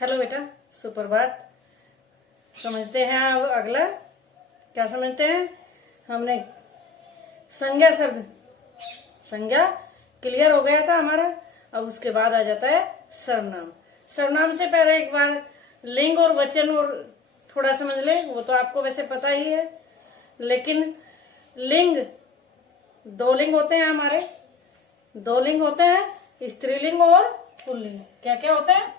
Hello बेटा, सुप्रभात। समझते हैं अब अगला क्या समझते हैं? हमने संज्ञा शब्द, संज्ञा क्लियर हो गया था हमारा। अब उसके बाद आ जाता है सर्वनाम। सर्वनाम से पहले एक बार लिंग और वचन और थोड़ा समझ ले। वो तो आपको वैसे पता ही है, लेकिन लिंग, दो लिंग होते हैं हमारे, दो लिंग होते हैं, स्त्रीलिंग और पुल्लिंग। क्या क्या होते हैं?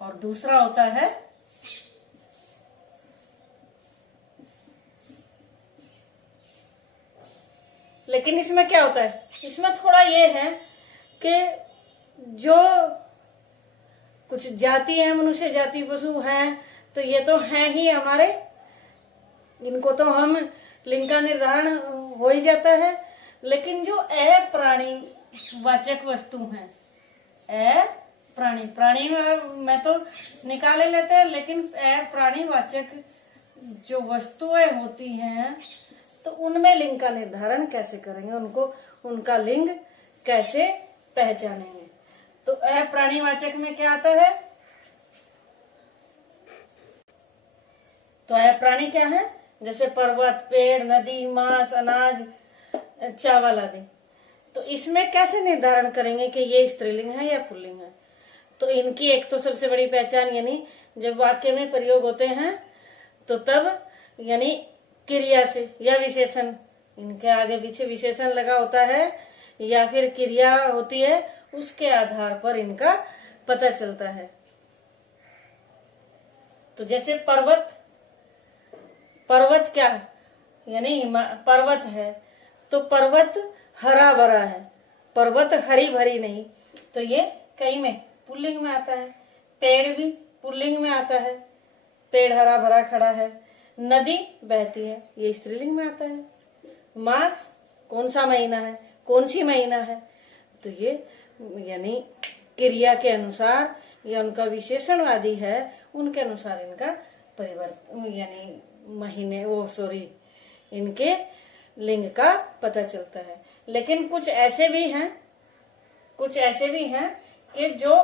और दूसरा होता है लेकिन इसमें क्या होता है, इसमें थोड़ा ये है कि जो कुछ जाति है, मनुष्य जाति, पशु है, तो ये तो है ही हमारे, इनको तो हम लिंग का निर्धारण हो ही जाता है। लेकिन जो अप्राणी वाचक वस्तु है, प्राणी, प्राणी में तो निकाल ही लेते हैं, लेकिन प्राणी वाचक जो वस्तुएं होती हैं, तो उनमें लिंग का निर्धारण कैसे करेंगे, उनको उनका लिंग कैसे पहचानेंगे? तो अप्राणीवाचक में क्या आता है? तो अप्राणी क्या है? जैसे पर्वत, पेड़, नदी, मांस, अनाज, चावल आदि। तो इसमें कैसे निर्धारण करेंगे कि ये स्त्रीलिंग है या पुल्लिंग है? तो इनकी एक तो सबसे बड़ी पहचान, यानी जब वाक्य में प्रयोग होते हैं तो तब यानी क्रिया से या विशेषण, इनके आगे पीछे विशेषण लगा होता है या फिर क्रिया होती है, उसके आधार पर इनका पता चलता है। तो जैसे पर्वत, पर्वत क्या है? यानी पर्वत है, तो पर्वत हरा भरा है, पर्वत हरी भरी नहीं, तो ये कई में पुल्लिंग में आता है। पेड़ भी पुल्लिंग में आता है, पेड़ हरा भरा खड़ा है। नदी बहती है, ये स्त्रीलिंग में आता है। मास कौन सा महीना है, कौन सी महीना है, तो ये यानी क्रिया के अनुसार या उनका विशेषण आदि है, उनके अनुसार इनका परिवर्तन यानी महीने इनके लिंग का पता चलता है। लेकिन कुछ ऐसे भी हैं, कुछ ऐसे भी हैं कि जो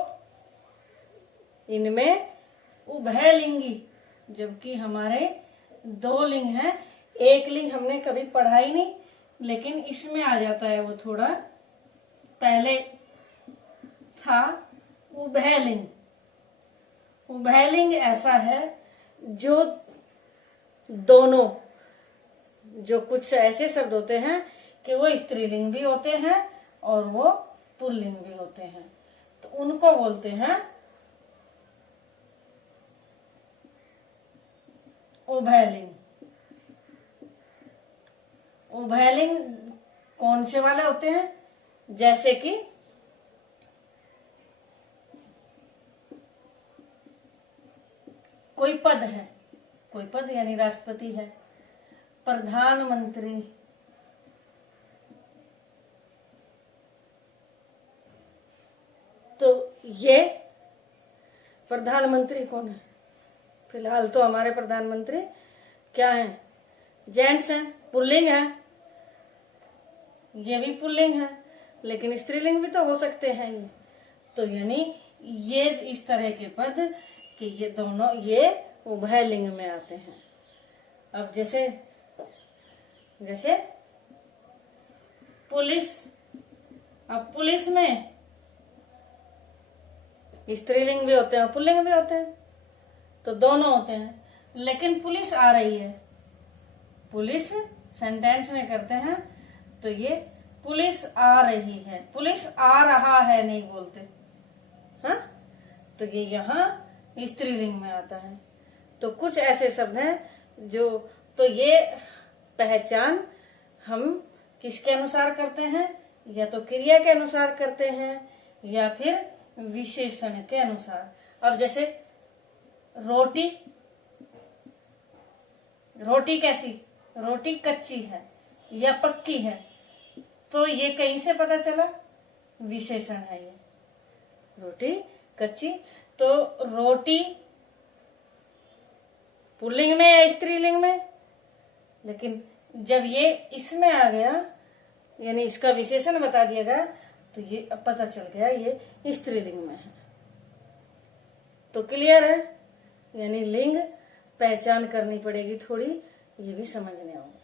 इनमें उभयलिंगी, जबकि हमारे दो लिंग हैं, एक लिंग हमने कभी पढ़ा ही नहीं, लेकिन इसमें आ जाता है, वो थोड़ा पहले था उभयलिंग। उभयलिंग ऐसा है जो दोनों, जो कुछ ऐसे शब्द होते हैं कि वो स्त्रीलिंग भी होते हैं और वो पुल्लिंग भी होते हैं, तो उनको बोलते हैं उभयलिंग। उभयलिंग कौन से वाले होते हैं? जैसे कि कोई पद है, कोई पद यानी राष्ट्रपति है, प्रधानमंत्री, तो ये प्रधानमंत्री कौन है? फिलहाल तो हमारे प्रधानमंत्री क्या हैं? जेंट्स हैं, पुल्लिंग है, ये भी पुल्लिंग है, लेकिन स्त्रीलिंग भी तो हो सकते हैं ये। तो यानी ये इस तरह के पद कि ये दोनों ये उभयलिंग में आते हैं। अब जैसे जैसे पुलिस, अब पुलिस में स्त्रीलिंग भी होते हैं, पुल्लिंग भी होते हैं, तो दोनों होते हैं। लेकिन पुलिस आ रही है, पुलिस सेंटेंस में करते हैं, तो ये पुलिस आ रही है, पुलिस आ रहा है नहीं बोलते, हाँ, तो ये यहाँ स्त्रीलिंग में आता है। तो कुछ ऐसे शब्द हैं जो, तो ये पहचान हम किसके अनुसार करते हैं? या तो क्रिया के अनुसार करते हैं या फिर विशेषण के अनुसार। अब जैसे रोटी, रोटी कैसी, रोटी कच्ची है या पक्की है, तो ये कहीं से पता चला? विशेषण है ये, रोटी कच्ची। तो रोटी पुल्लिंग में या स्त्रीलिंग में? लेकिन जब ये इसमें आ गया, यानी इसका विशेषण बता दिया गया, तो ये अब पता चल गया ये स्त्रीलिंग में है। तो क्लियर है, यानी लिंग पहचान करनी पड़ेगी थोड़ी, ये भी समझने होगा।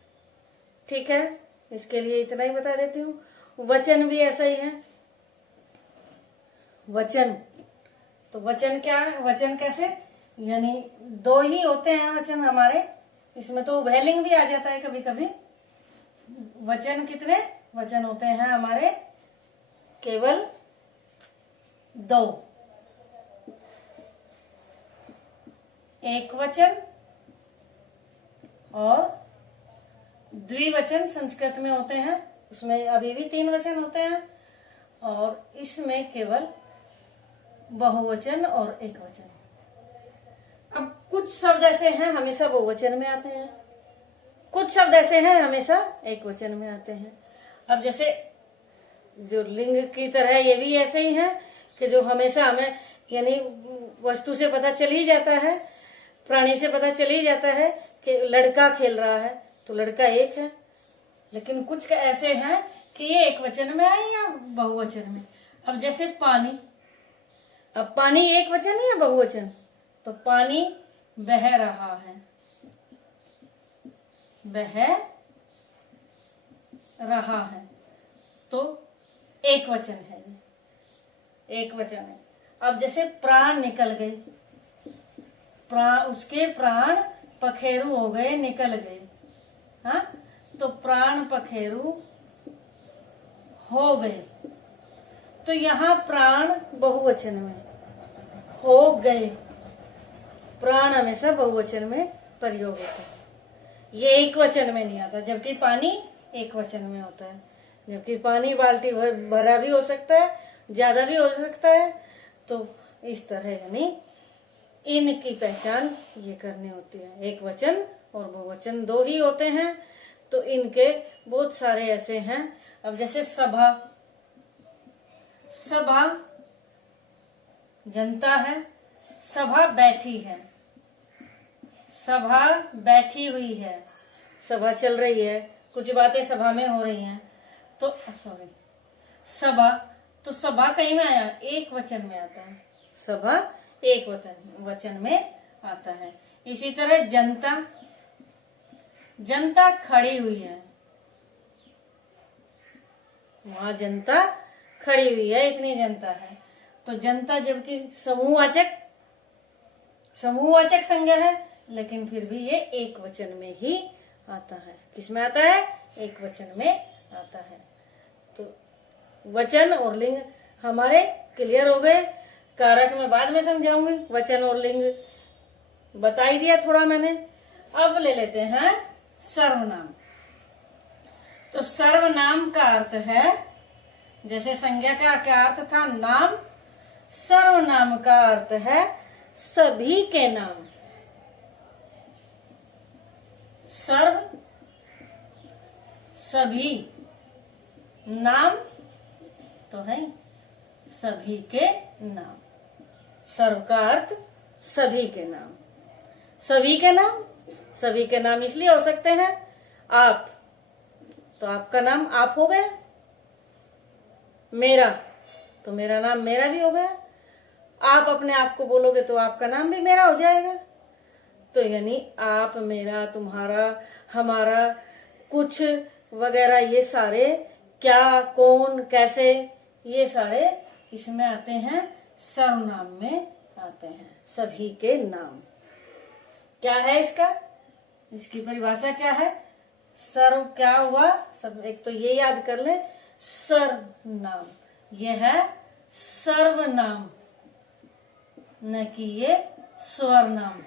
ठीक है, इसके लिए इतना ही बता देती हूँ। वचन भी ऐसा ही है। वचन, तो वचन क्या है, वचन कैसे, यानी दो ही होते हैं वचन हमारे, इसमें तो उभयलिंग भी आ जाता है कभी कभी। वचन कितने वचन होते हैं हमारे, केवल दो। एक वचन और द्विवचन संस्कृत में होते हैं, उसमें अभी भी 3 वचन होते हैं, और इसमें केवल बहुवचन और एक वचन। अब कुछ शब्द ऐसे हैं हमेशा बहुवचन में आते हैं, कुछ शब्द ऐसे हैं हमेशा एक वचन में आते हैं। अब जैसे जो लिंग की तरह ये भी ऐसे ही है कि जो हमेशा हमें, यानी वस्तु से पता चल ही जाता है, प्राणी से पता चल ही जाता है कि लड़का खेल रहा है तो लड़का एक है। लेकिन कुछ ऐसे हैं कि ये एक वचन में आए या बहुवचन में। अब जैसे पानी, अब पानी एक वचन है या बहुवचन, तो पानी बह रहा है, बह रहा है, तो एक वचन है, ये एक वचन है। अब जैसे प्राण निकल गए, उसके प्राण पखेरु हो गए, निकल गए, हाँ, तो प्राण पखेरु हो गए, तो यहाँ प्राण बहुवचन में, हो गए, प्राण हमेशा बहुवचन में प्रयोग होता है, ये एक वचन में नहीं आता। जबकि पानी एक वचन में होता है, जबकि पानी बाल्टी भरा भी हो सकता है, ज्यादा भी हो सकता है। तो इस तरह यानी इनकी पहचान ये करनी होती है। एक वचन और बहुवचन दो ही होते हैं, तो इनके बहुत सारे ऐसे हैं। अब जैसे सभा, सभा जनता है, सभा बैठी है, सभा बैठी हुई है, सभा चल रही है, कुछ बातें सभा में हो रही हैं, तो सॉरी सभा, तो सभा कहीं में आया, एक वचन में आता है, सभा एक वचन में आता है। इसी तरह जनता, जनता खड़ी हुई है, वहां जनता खड़ी हुई है, इतनी जनता है, तो जनता जबकि समूहवाचक, समूहवाचक संज्ञा है, लेकिन फिर भी ये एक वचन में ही आता है। किसमें आता है, एक वचन में आता है। तो वचन और लिंग हमारे क्लियर हो गए। कारक में बाद में समझाऊंगी, वचन और लिंग बता ही दिया थोड़ा मैंने। अब ले लेते हैं सर्वनाम। तो सर्वनाम का अर्थ है, जैसे संज्ञा का क्या अर्थ था, नाम, सर्वनाम का अर्थ है सभी के नाम। सर्व सभी, नाम तो है सभी के नाम। सर्व का अर्थ सभी के नाम, सभी के नाम, सभी के नाम इसलिए हो सकते हैं। आप, तो आपका नाम आप हो गया, मेरा, तो मेरा नाम मेरा भी हो गया। आप अपने आप को बोलोगे तो आपका नाम भी मेरा हो जाएगा। तो यानी आप, मेरा, तुम्हारा, हमारा, कुछ वगैरह, ये सारे, क्या, कौन, कैसे, ये सारे इसमें आते हैं, सर्वनाम में आते हैं, सभी के नाम। क्या है इसका, इसकी परिभाषा क्या है, सर्व क्या हुआ, सब एक तो ये याद कर ले, सर्वनाम, ये है सर्वनाम, न कि ये स्वरनाम।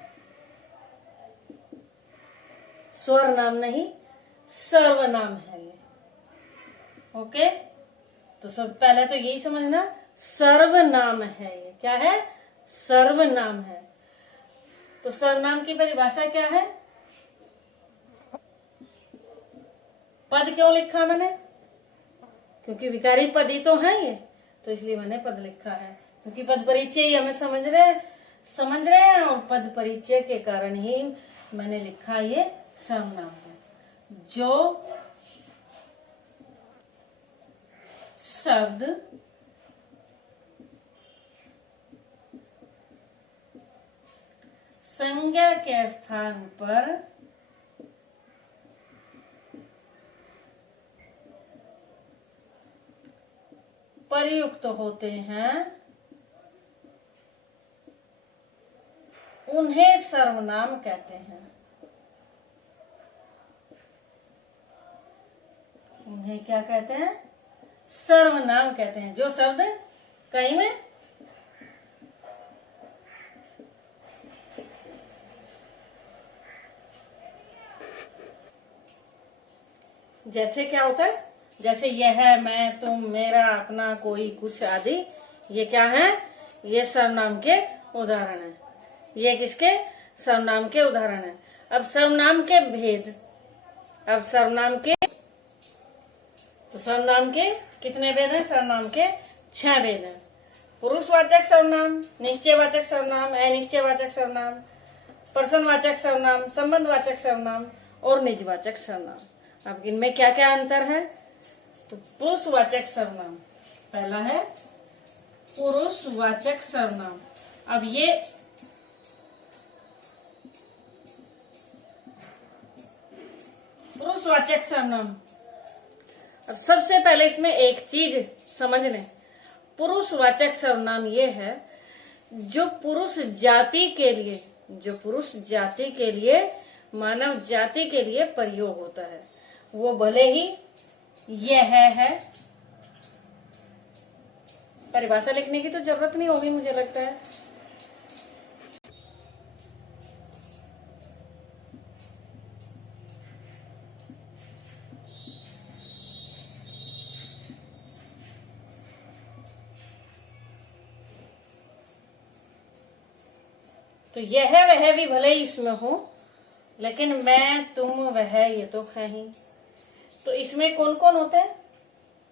स्वरनाम नहीं, सर्वनाम है ये। ओके, तो सब पहले तो यही समझना, सर्वनाम है ये। क्या है, सर्वनाम है। तो सर्वनाम की परिभाषा क्या है, पद क्यों लिखा मैंने, क्योंकि विकारी पद ही तो है ये, तो इसलिए मैंने पद लिखा है। क्योंकि पद परिचय ही हमें समझ रहे हैं, और पद परिचय के कारण ही मैंने लिखा ये सर्वनाम है। जो शब्द संज्ञा के स्थान पर प्रयुक्त होते हैं उन्हें सर्वनाम कहते हैं। उन्हें क्या कहते हैं? सर्वनाम कहते हैं। जो शब्द कहीं में जैसे क्या होता है, जैसे यह, मैं, तुम, मेरा, अपना, कोई, कुछ आदि, ये क्या है? ये सर्वनाम के उदाहरण है। ये किसके? सर्वनाम के उदाहरण है। अब सर्वनाम के भेद, अब सर्वनाम के, तो सर्वनाम के कितने भेद हैं? सर्वनाम के 6 भेद हैं। पुरुषवाचक सर्वनाम, निश्चयवाचक सर्वनाम, अनिश्चयवाचक सर्वनाम, प्रश्नवाचक सर्वनाम, संबंधवाचक सर्वनाम और निजवाचक सर्वनाम। अब इनमें क्या क्या अंतर है? तो पुरुषवाचक सर्वनाम पहला है पुरुषवाचक सर्वनाम। अब ये पुरुषवाचक सर्वनाम, अब सबसे पहले इसमें एक चीज समझ लें। पुरुषवाचक सर्वनाम ये है जो पुरुष जाति के लिए, जो पुरुष जाति के लिए, मानव जाति के लिए प्रयोग होता है। वो भले ही यह है, परिभाषा लिखने की तो जरूरत नहीं होगी मुझे लगता है। तो यह वह भी भले ही इसमें हो, लेकिन मैं, तुम, वह, ये तो है ही। तो इसमें कौन कौन होते हैं?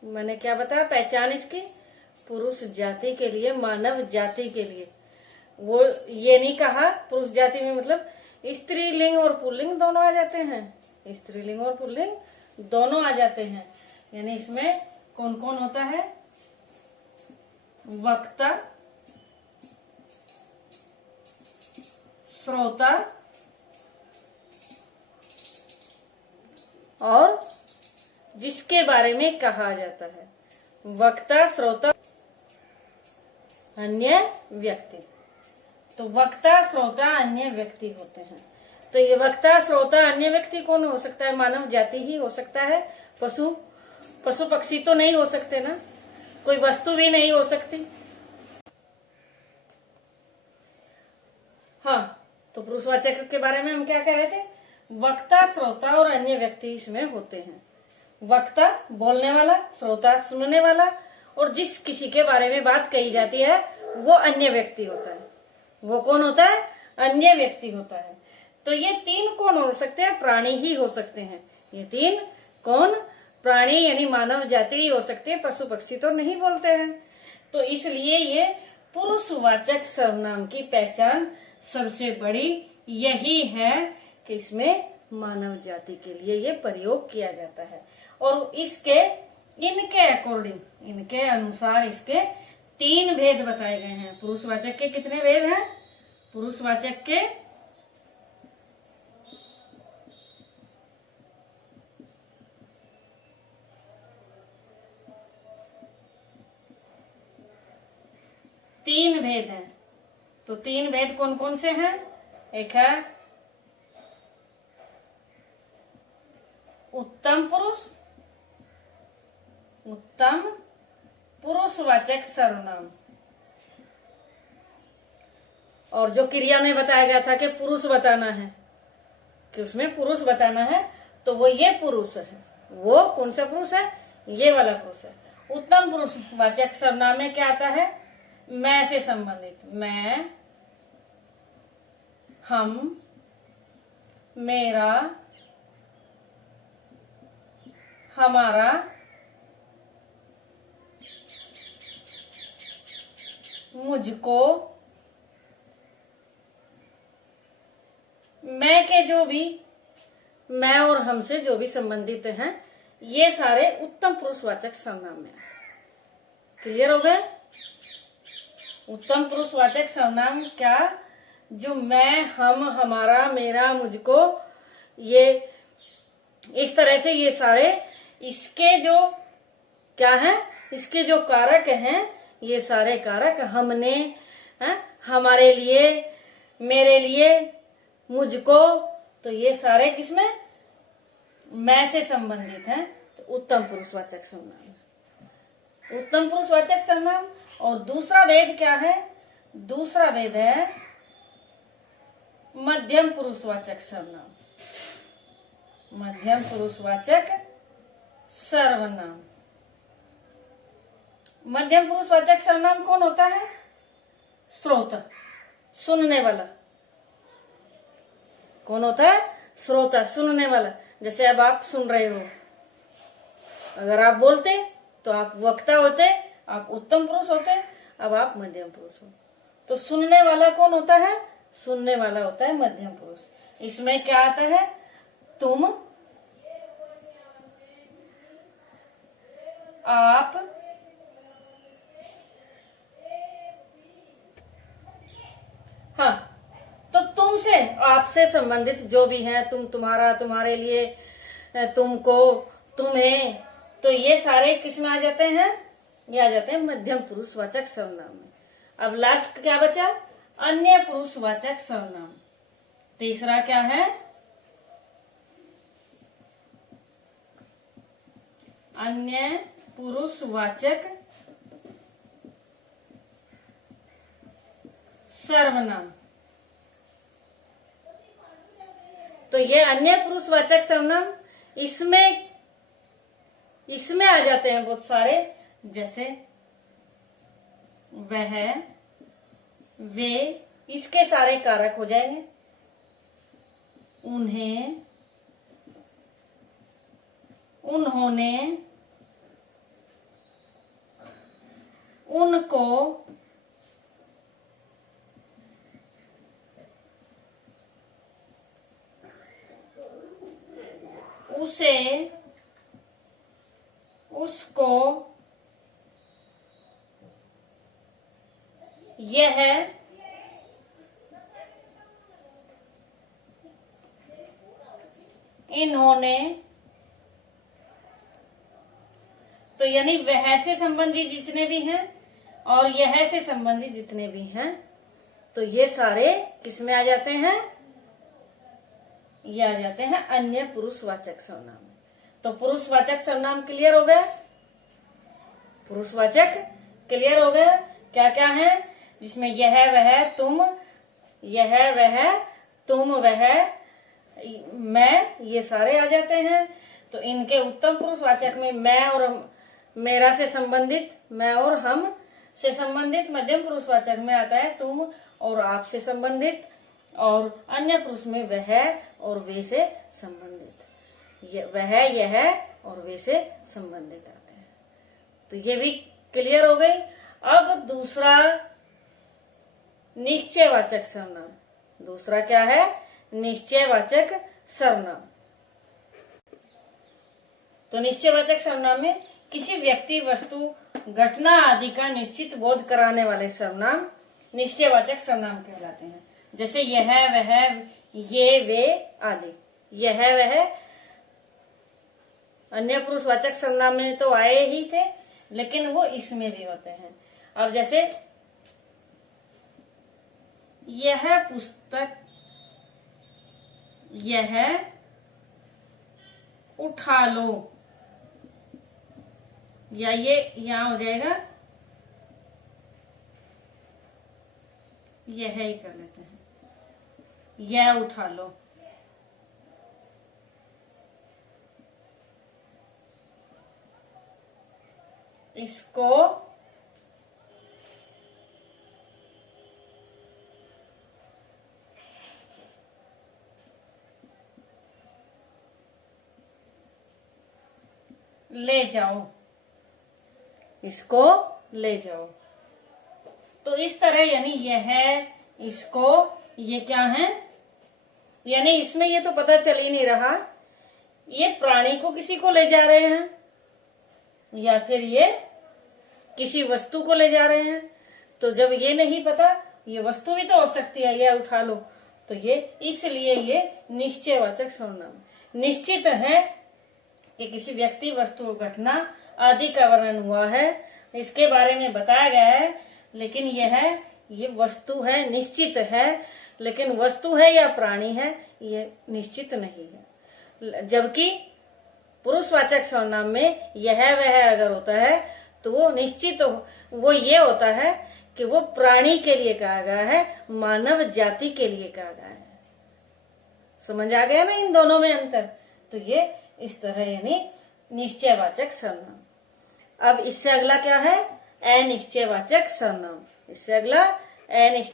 मैंने क्या बताया पहचान इसकी? पुरुष जाति के लिए, मानव जाति के लिए। वो ये नहीं कहा पुरुष जाति में मतलब स्त्रीलिंग और पुल्लिंग दोनों आ जाते हैं, स्त्रीलिंग और पुल्लिंग दोनों आ जाते हैं। यानी इसमें कौन कौन होता है? वक्ता, श्रोता और जिसके बारे में कहा जाता है। वक्ता, श्रोता, अन्य व्यक्ति। तो वक्ता, श्रोता, अन्य व्यक्ति होते हैं। तो ये वक्ता, श्रोता, अन्य व्यक्ति कौन हो सकता है? मानव जाति ही हो सकता है। पशु पक्षी तो नहीं हो सकते ना, कोई वस्तु भी नहीं हो सकती। हाँ, तो पुरुषवाचक के बारे में हम क्या कह रहे थे? वक्ता, श्रोता और अन्य व्यक्ति इसमें होते हैं। वक्ता बोलने वाला, श्रोता सुनने वाला, और जिस किसी के बारे में बात कही जाती है वो अन्य व्यक्ति होता है। वो कौन होता है? अन्य व्यक्ति होता है। तो ये 3 कौन हो सकते हैं? प्राणी ही हो सकते हैं। ये 3 कौन? प्राणी यानी मानव जाति ही हो सकती है, पशु पक्षी तो नहीं बोलते हैं। तो इसलिए ये पुरुषवाचक सर्वनाम की पहचान सबसे बड़ी यही है कि इसमें मानव जाति के लिए ये प्रयोग किया जाता है। और इसके, इनके अकॉर्डिंग, इनके अनुसार इसके 3 भेद बताए गए हैं। पुरुषवाचक के कितने भेद हैं? पुरुषवाचक के 3 भेद हैं। तो 3 भेद कौन कौन से हैं? एक है उत्तम पुरुष, उत्तम पुरुषवाचक सर्वनाम। और जो क्रिया में बताया गया था कि पुरुष बताना है, कि उसमें पुरुष बताना है, तो वो ये पुरुष है। वो कौन सा पुरुष है? ये वाला पुरुष है। उत्तम पुरुषवाचक सर्वनाम में क्या आता है? मैं से संबंधित। मैं, हम, मेरा, हमारा, मुझको, मैं के जो भी मैं और हमसे जो भी संबंधित हैं, ये सारे उत्तम पुरुषवाचक सर्वनाम में। क्लियर हो गए? उत्तम पुरुषवाचक सर्वनाम क्या? जो मैं, हम, हमारा, मेरा, मुझको, ये इस तरह से ये सारे, इसके जो क्या है, इसके जो कारक हैं, ये सारे कारक हमने, हमारे लिए, मेरे लिए, मुझको, तो ये सारे किसमें? मैं से संबंधित हैं। तो उत्तम पुरुषवाचक सर्वनाम, उत्तम पुरुषवाचक सर्वनाम। और दूसरा भेद क्या है? दूसरा भेद है मध्यम पुरुषवाचक सर्वनाम। मध्यम पुरुषवाचक सर्वनाम। मध्यम पुरुषवाचक सर्वनाम कौन होता है? श्रोता, सुनने वाला। कौन होता है? श्रोता, सुनने वाला। जैसे अब आप सुन रहे हो, अगर आप बोलते तो आप वक्ता होते, आप उत्तम पुरुष होते, अब आप मध्यम पुरुष हो। तो सुनने वाला कौन होता है? सुनने वाला होता है मध्यम पुरुष। इसमें क्या आता है? तुम, आप, हाँ, तो तुमसे, आपसे संबंधित जो भी है, तुम, तुम्हारा, तुम्हारे लिए, तुमको, तुम्हें, तो ये सारे किस में आ जाते हैं? ये आ जाते हैं मध्यम पुरुषवाचक सर्वनाम में। अब लास्ट क्या बचा? अन्य पुरुषवाचक सर्वनाम। तीसरा क्या है? अन्य पुरुषवाचक सर्वनाम। तो ये अन्य पुरुषवाचक सर्वनाम, इसमें आ जाते हैं बहुत सारे, जैसे वह, वे, इसके सारे कारक हो जाएंगे। उन्हें, उन्होंने, उनको, उसे, उसको, यह, इन्होंने। तो यानी वह से संबंधित जितने भी हैं और यह से संबंधित जितने भी हैं, तो ये सारे किसमें आ जाते हैं? ये आ जाते हैं अन्य पुरुषवाचक सर्वनाम। तो पुरुषवाचक सर्वनाम क्लियर हो गया? पुरुषवाचक क्लियर हो गया? क्या क्या है जिसमें यह, वह, तुम, यह, वह, तुम, वह, मैं, ये सारे आ जाते हैं। तो इनके उत्तम पुरुषवाचक में मैं और मेरा से संबंधित, मैं और हम से संबंधित। मध्यम पुरुषवाचक में आता है तुम और आप से संबंधित, और अन्य पुरुष में वह और वे से संबंधित, वह, यह और वे से संबंधित आते हैं। तो ये भी क्लियर हो गई। अब दूसरा निश्चयवाचक सर्वनाम। दूसरा क्या है? निश्चयवाचक सर्वनाम। तो निश्चयवाचक सर्वनाम में किसी व्यक्ति, वस्तु, घटना आदि का निश्चित बोध कराने वाले सर्वनाम निश्चयवाचक सर्वनाम कहलाते हैं। जैसे यह, वह, ये, वे आदि। यह, वह अन्य पुरुषवाचक सर्वनाम में तो आए ही थे, लेकिन वो इसमें भी होते हैं। अब जैसे यह पुस्तक, यह उठा लो, या ये यहां हो जाएगा, यह ही कर लेते हैं, यह उठा लो। इसको ले जाओ, इसको ले जाओ। तो इस तरह यानी यह, इसको, ये क्या है, यानी इसमें ये तो पता चल ही नहीं रहा ये प्राणी को किसी को ले जा रहे हैं या फिर ये किसी वस्तु को ले जा रहे हैं। तो जब ये नहीं पता, ये वस्तु भी तो हो सकती है, ये उठा लो, तो ये इसलिए ये निश्चयवाचक सर्वनाम। निश्चित है कि किसी व्यक्ति, वस्तु, घटना आदि का वर्णन हुआ है, इसके बारे में बताया गया है, लेकिन ये वस्तु है, निश्चित है, लेकिन वस्तु है या प्राणी है ये निश्चित नहीं है। जबकि पुरुषवाचक सर्वनाम में यह वह अगर होता है तो वो निश्चित वो ये होता है कि वो प्राणी के लिए कहा गया है, मानव जाति के लिए कहा गया है। समझ आ गया ना इन दोनों में अंतर। तो ये इस तरह यानी निश्चयवाचक सर्वनाम। अब इससे अगला क्या है? अनिश्चयवाचक सर्वनाम। इससे अगला अनिश्चय।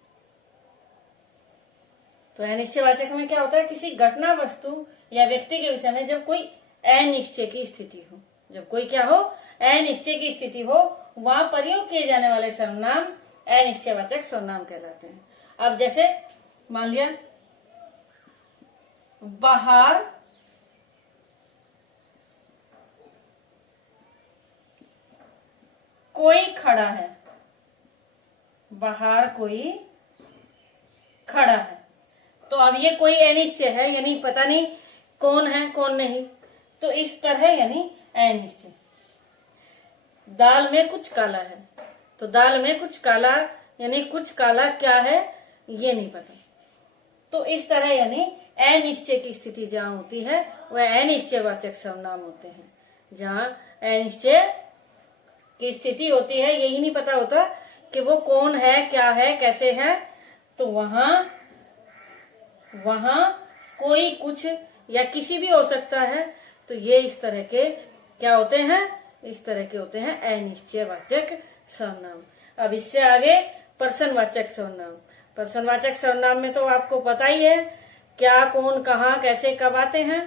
तो अनिश्चयवाचक में क्या होता है? किसी घटना, वस्तु या व्यक्ति के विषय में जब कोई अनिश्चय की स्थिति हो, जब कोई क्या हो? अनिश्चय की स्थिति हो, वहां प्रयोग किए जाने वाले सर्वनाम अनिश्चयवाचक सर्वनाम कहलाते हैं। अब जैसे मान लिया बाहर कोई खड़ा है, बाहर कोई खड़ा है, तो अब ये कोई अनिश्चय है, यानी पता नहीं कौन है कौन नहीं, तो इस तरह यानी अनिश्चय। दाल में कुछ काला है, तो दाल में कुछ काला यानी कुछ काला क्या है ये नहीं पता, तो इस तरह यानी अनिश्चय की स्थिति जहाँ होती है वह अनिश्चयवाचक सर्वनाम होते हैं। जहाँ अनिश्चय की स्थिति होती है, यही नहीं पता होता कि वो कौन है, क्या है, कैसे है, तो वहां कोई कुछ या किसी भी हो सकता है, तो ये इस तरह के क्या होते हैं? इस तरह के होते हैं अनिश्चयवाचक सर्वनाम। अब इससे आगे प्रश्नवाचक सर्वनाम। प्रश्नवाचक सर्वनाम में तो आपको पता ही है क्या, कौन, कहाँ, कैसे, कब आते हैं।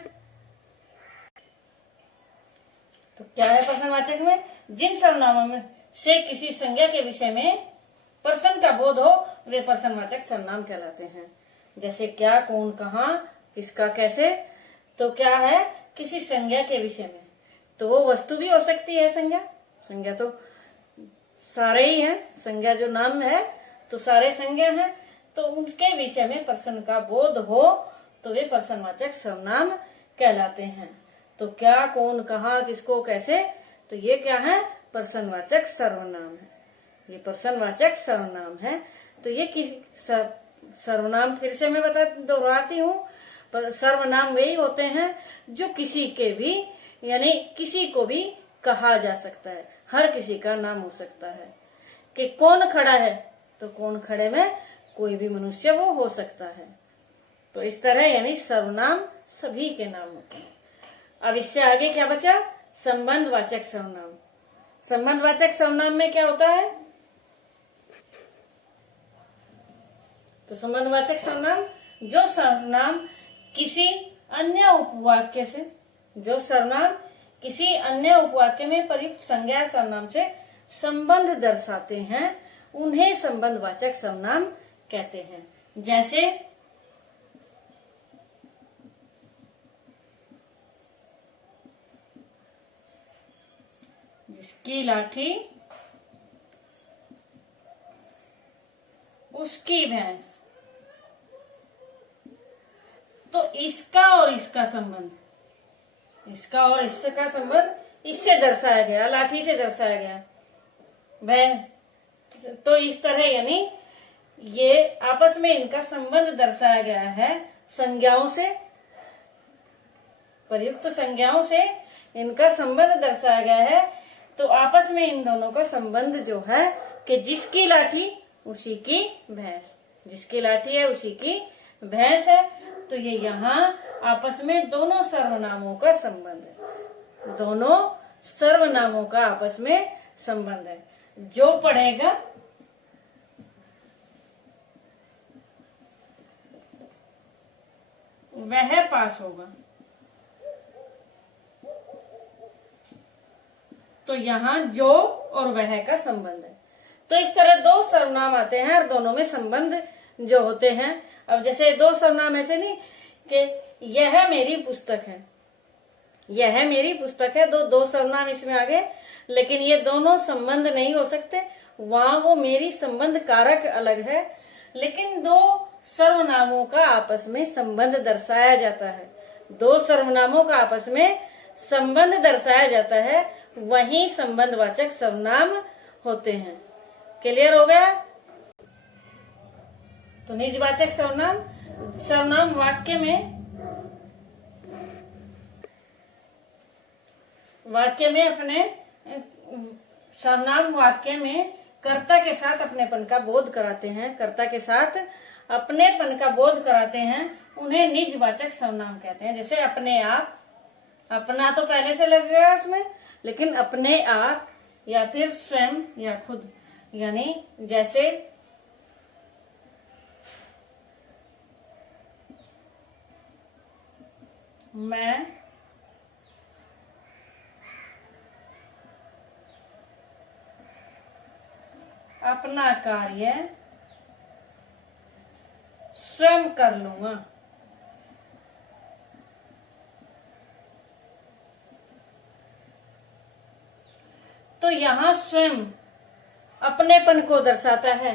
तो क्या है प्रश्नवाचक में? जिन सर्वनामों में से किसी संज्ञा के विषय में प्रश्न का बोध हो वे प्रश्नवाचक सर्वनाम कहलाते हैं। जैसे क्या, कौन, कहाँ, किसका, कैसे। तो क्या है? किसी संज्ञा के विषय में, तो वो वस्तु भी हो सकती है। संज्ञा तो सारे ही हैं, संज्ञा जो नाम है तो सारे संज्ञा हैं, तो उनके विषय में प्रश्न का बोध हो तो वे प्रश्नवाचक सर्वनाम कहलाते हैं। तो क्या, कौन, कहाँ, किसको, कैसे, तो ये क्या है? प्रश्नवाचक सर्वनाम है। ये प्रश्नवाचक सर्वनाम है। तो ये सर्वनाम फिर से मैं दोहराती हूँ, सर्वनाम वही होते हैं जो किसी के भी यानी किसी को भी कहा जा सकता है, हर किसी का नाम हो सकता है। कि कौन खड़ा है, तो कौन खड़े में कोई भी मनुष्य वो हो सकता है। तो इस तरह यानी सर्वनाम सभी के नाम होते हैं। अब इससे आगे क्या बचा? संबंधवाचक सर्वनाम। संबंधवाचक सर्वनाम में क्या होता है? तो संबंधवाचक सर्वनाम जो सर्वनाम किसी अन्य उपवाक्य से, जो सर्वनाम किसी अन्य उपवाक्य में प्रयुक्त संज्ञा सर्वनाम से संबंध दर्शाते हैं, उन्हें संबंधवाचक सर्वनाम कहते हैं। जैसे जिसकी लाठी उसकी भैंस, तो इसका और इसका संबंध, इसका और इसका संबंध इससे दर्शाया गया, लाठी से दर्शाया गया वह। तो इस तरह यानी ये आपस में इनका संबंध दर्शाया गया है संज्ञाओं से, प्रयुक्त संज्ञाओं से इनका संबंध दर्शाया गया है। तो आपस में इन दोनों का संबंध जो है कि जिसकी लाठी उसी की भैंस, जिसकी लाठी है उसी की भैंस है। तो ये यहाँ आपस में दोनों सर्वनामों का संबंध है, दोनों सर्वनामों का आपस में संबंध है। जो पढ़ेगा वह पास होगा। तो यहाँ जो और वह का संबंध है। तो इस तरह दो सर्वनाम आते हैं और दोनों में संबंध जो होते हैं। अब जैसे दो सर्वनाम ऐसे नहीं कि यह मेरी पुस्तक है, यह मेरी पुस्तक है, दो सर्वनाम इसमें आ गए, लेकिन ये दोनों संबंध नहीं हो सकते। वहां वो मेरी संबंध कारक अलग है, लेकिन दो सर्वनामों का आपस में संबंध दर्शाया जाता है। दो सर्वनामों का आपस में संबंध दर्शाया जाता है, वही संबंधवाचक सर्वनाम होते हैं। क्लियर हो गया? तो निजवाचक सर्वनाम, सर्वनाम वाक्य में अपने सर्वनाम वाक्य में कर्ता के साथ अपनेपन का बोध कराते हैं, कर्ता के साथ अपनेपन का बोध कराते हैं, उन्हें निजवाचक सर्वनाम कहते हैं। जैसे अपने आप, अपना तो पहले से लग गया उसमें, लेकिन अपने आप या फिर स्वयं या खुद, यानी जैसे मैं अपना कार्य स्वयं कर लूंगा। तो यहाँ स्वयं अपनेपन को दर्शाता है,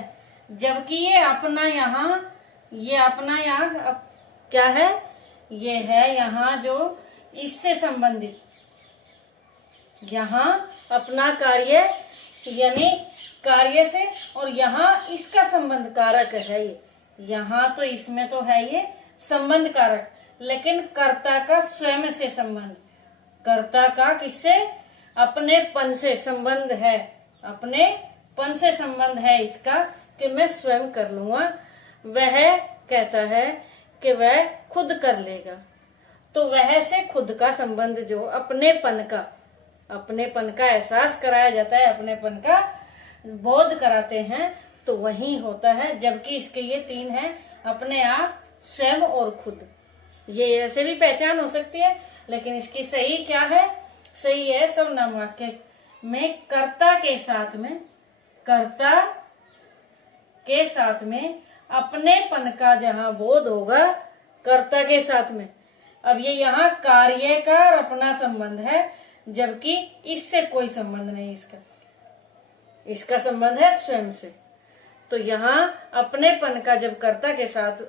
जबकि ये अपना यहाँ क्या है? ये है यहाँ जो इससे संबंधित, यहाँ अपना कार्य यानी कार्य से, और यहाँ इसका संबंध कारक है। ये यहाँ तो इसमें तो है ये संबंध कारक, लेकिन कर्ता का स्वयं से संबंध, कर्ता का किससे? अपनेपन से संबंध है, अपनेपन से संबंध है इसका कि मैं स्वयं कर लूंगा। वह कहता है कि वह खुद कर लेगा। तो वह से खुद का संबंध जो अपनेपन का एहसास कराया जाता है, अपनेपन का बोध कराते हैं, तो वही होता है। जबकि इसके ये तीन हैं, अपने आप, स्वयं और खुद। ये ऐसे भी पहचान हो सकती है, लेकिन इसकी सही क्या है? सही है सर्वनाम वाक्य में कर्ता के साथ में अपनेपन का जहां बोध होगा, कर्ता के साथ में। अब ये यहाँ कार्य का और अपना संबंध है, जबकि इससे कोई संबंध नहीं इसका संबंध है स्वयं से। तो यहाँ अपनेपन का जब कर्ता के साथ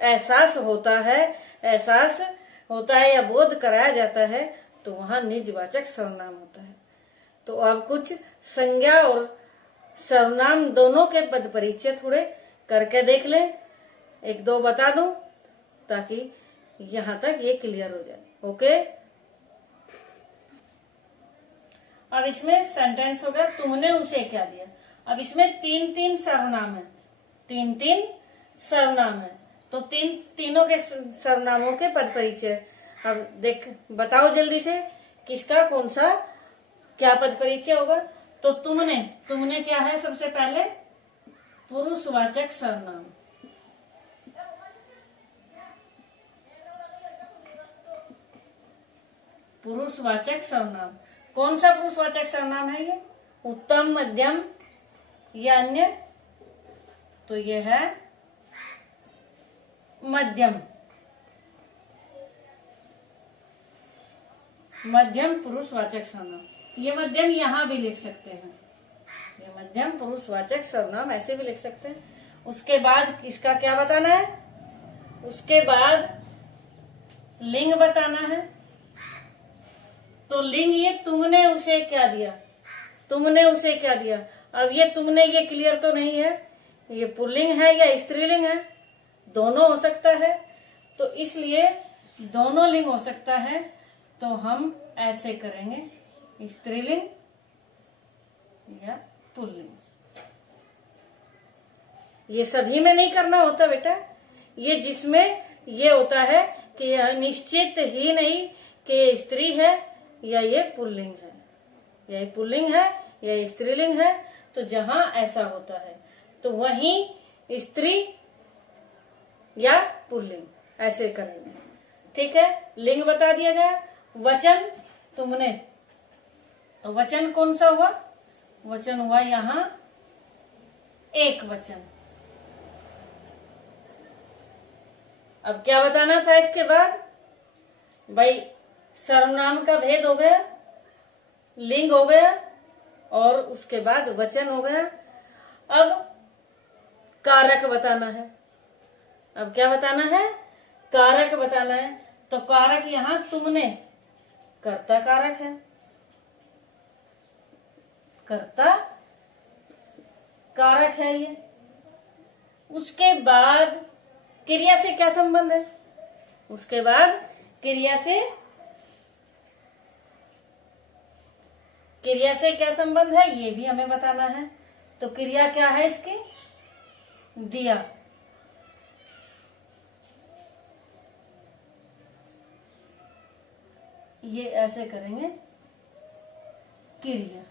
एहसास होता है या बोध कराया जाता है, तो वहां निजवाचक सर्वनाम होता है। तो अब कुछ संज्ञा और सर्वनाम दोनों के पद परिचय थोड़े करके देख ले, एक दो बता दूं ताकि यहां तक ये क्लियर हो जाए। ओके, अब इसमें सेंटेंस हो गया तुमने उसे क्या दिया। अब इसमें तीन सर्वनाम है, तीन सर्वनाम है। तो तीनों के सर्वनामों के पद परिचय अब बताओ जल्दी से, किसका कौन सा क्या पद परिचय होगा। तो तुमने क्या है? सबसे पहले पुरुषवाचक सर्वनाम, पुरुषवाचक सर्वनाम। कौन सा पुरुषवाचक सर्वनाम है ये? उत्तम, मध्यम या अन्य? तो ये है मध्यम पुरुषवाचक सर्वनाम। ये मध्यम यहां भी लिख सकते हैं, ये मध्यम पुरुषवाचक सर्वनाम ऐसे भी लिख सकते हैं। उसके बाद इसका क्या बताना है? उसके बाद लिंग बताना है। तो लिंग ये तुमने उसे क्या दिया, तुमने उसे क्या दिया। अब ये तुमने, ये क्लियर तो नहीं है, ये पुल्लिंग है या स्त्रीलिंग है, दोनों हो सकता है। तो इसलिए दोनों लिंग हो सकता है, तो हम ऐसे करेंगे, स्त्रीलिंग या पुल्लिंग। ये सभी में नहीं करना होता बेटा, ये जिसमें ये होता है कि यह निश्चित ही नहीं कि ये स्त्री है या ये पुल्लिंग है, या ये पुल्लिंग है या ये स्त्रीलिंग है। तो जहां ऐसा होता है तो वहीं स्त्री या पुल्लिंग ऐसे करेंगे। ठीक है, लिंग बता दिया गया। वचन तुमने, तो वचन कौन सा हुआ? वचन हुआ यहां एक वचन। अब क्या बताना था इसके बाद? भाई सर्वनाम का भेद हो गया, लिंग हो गया, और उसके बाद वचन हो गया। अब कारक बताना है। अब क्या बताना है? कारक बताना है। तो कारक यहां तुमने, कर्ता कारक है, कर्ता कारक है ये। उसके बाद क्रिया से क्या संबंध है? उसके बाद क्रिया से क्या संबंध है ये भी हमें बताना है। तो क्रिया क्या है इसकी? दिया। ये ऐसे करेंगे, क्रिया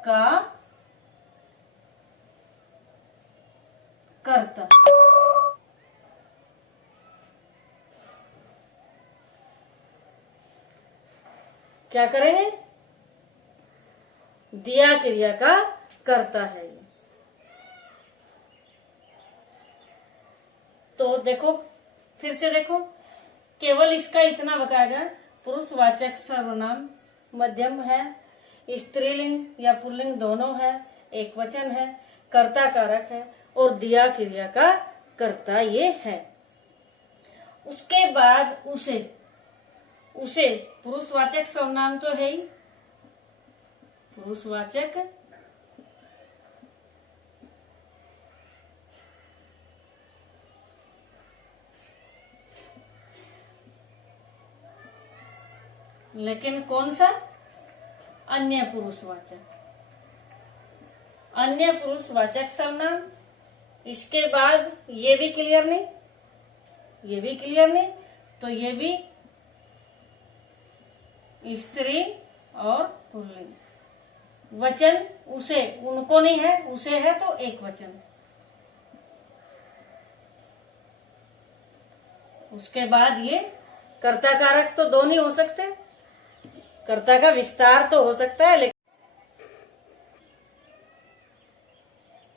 का कर्ता। क्या करेंगे? दिया क्रिया का कर्ता है ये। तो देखो, फिर से देखो, केवल इसका इतना बताया गया, पुरुषवाचक सर्वनाम मध्यम है, स्त्रीलिंग या पुल्लिंग दोनों है, एक वचन है, कर्ता कारक है, और दिया क्रिया का कर्ता ये है। उसके बाद उसे पुरुषवाचक सर्वनाम तो है ही, पुरुषवाचक लेकिन कौन सा? अन्य पुरुषवाचक, अन्य पुरुषवाचक सर्वनाम। इसके बाद ये भी क्लियर नहीं, ये भी क्लियर नहीं, तो ये भी स्त्री और पुल्लिंग। वचन उसे, उनको नहीं है, उसे है तो एक वचन। उसके बाद ये कर्ता कारक तो दो नहीं हो सकते, कर्ता का विस्तार तो हो सकता है, लेकिन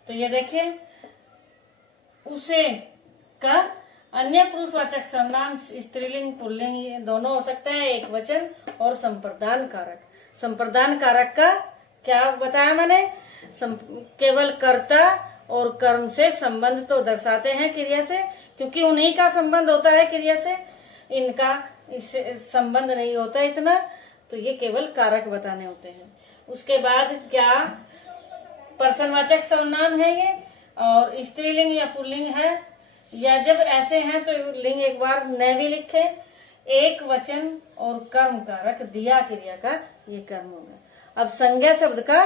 तो ये देखिए, उसे का अन्य पुरुषवाचक सर्वनाम स्त्रीलिंग पुल्लिंग ये दोनों हो सकते हैं, एक वचन और संप्रदान कारक। संप्रदान कारक का क्या बताया मैंने? केवल कर्ता और कर्म से संबंध तो दर्शाते हैं क्रिया से, क्योंकि उन्हीं का संबंध होता है क्रिया से, इनका इससे संबंध नहीं होता इतना, तो ये केवल कारक बताने होते हैं। उसके बाद क्या? पर्सनवाचक सर्वनाम है ये, और स्त्रीलिंग या पुल्लिंग है, या जब ऐसे हैं तो लिंग एक बार न भी लिखे, एक वचन और कर्म कारक, दिया क्रिया का ये कर्म होगा। अब संज्ञा शब्द का